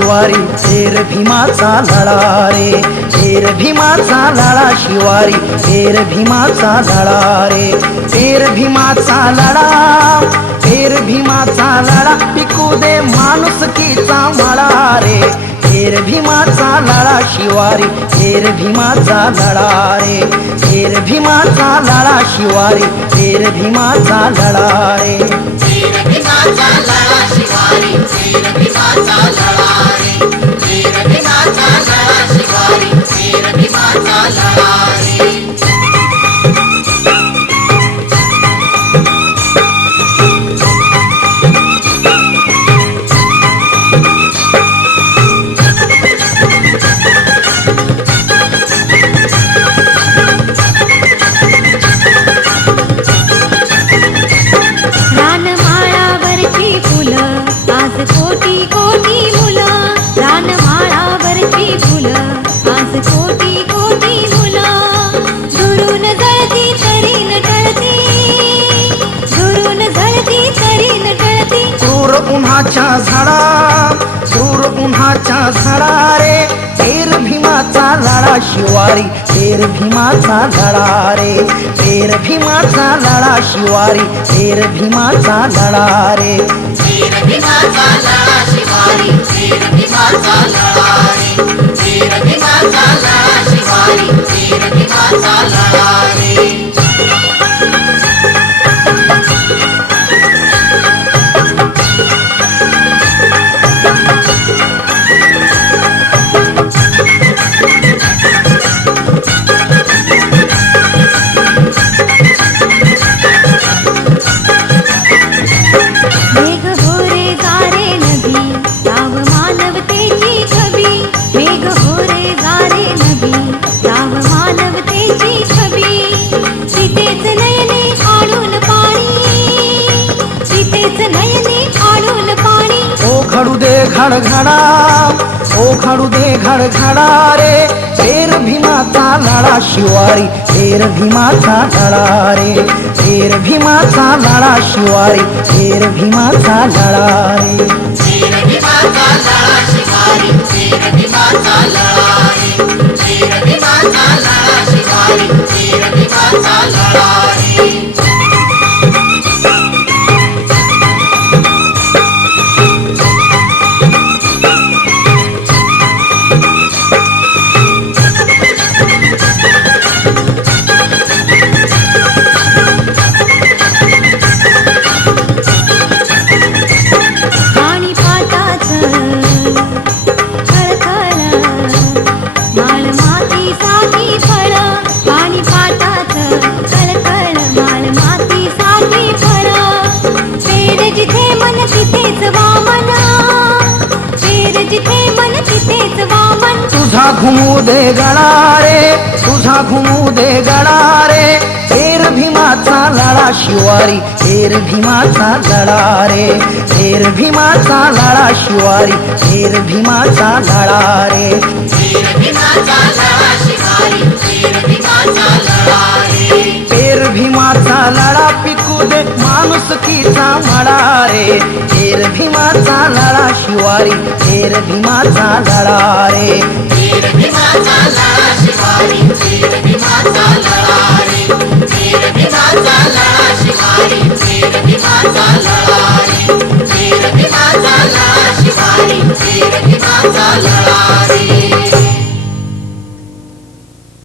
शिवारी शेर भीमाचा लढा रे, शेर भीमाचा लढा शिवारी शेर भीमाचा लढा रे, शेर भीमाचा लढा, शेर भीमाचा लढा पिकू दे माणुसकीचा मळा रे, शेर भीमाचा लढा शिवारी शेर भीमाचा लढा रे, शेर भीमाचा लढा शिवारी शेर भीमाचा लढा रे, शेर भीमाचा लढा शिवारी शेर भीमाचा लढा रे, शेर भीमाचा लढा शिवारी शेर भीमाचा लढा रे. कोटी कोटी मुलं रानमाळावरची फुलं आज कोटी कोटी मुलं दुरून जळती तरी न टळती, दुरून जळती तरी न टळती. दूर उन्हाच्या झाडा, दूर उन्हाच्या झाडा रे, शेर भीमाचा लढा शिवारी शेर भीमाचा लढा रे, शेर भीमाचा लढा शिवारी शेर भीमाचा लढा रे, शेर भीमाचा लढा शिवारी शेर भीमाचा लढा रे, शेर भीमाचा लढा शिवारी शेर भीमाचा लढा रे. खडू दे घडघडा, ओ खडू दे घडघडा रे, शेर भीमाचा लढा शिवारी शेर भीमाचा लढा रे, शेर भीमाचा लढा शिवारी शेर भीमाचा लढा रे, शेर भीमाचा लढा शिवारी शेर भीमाचा लढा रे, शेर भीमाचा लढा शिवारी शेर भीमाचा लढा रे. तुझा घुमू दे गळा रे, तुझा घुमू दे गळा रे, शेर भीमाचा लढा शिवारी शेर भीमाचा लढा रे, शेर भीमाचा लढा शिवारी शेर भीमाचा लढा रे, शेर भीमाचा लढा शिवारी शेर भीमाचा लढा रे, शेर भीमाचा लढा पिकू दे माणुसकीचा मळा रे, शेर भीमाचा लढा शिवारी शेर भीमाचा लढा रे, शेर भीमाचा लढा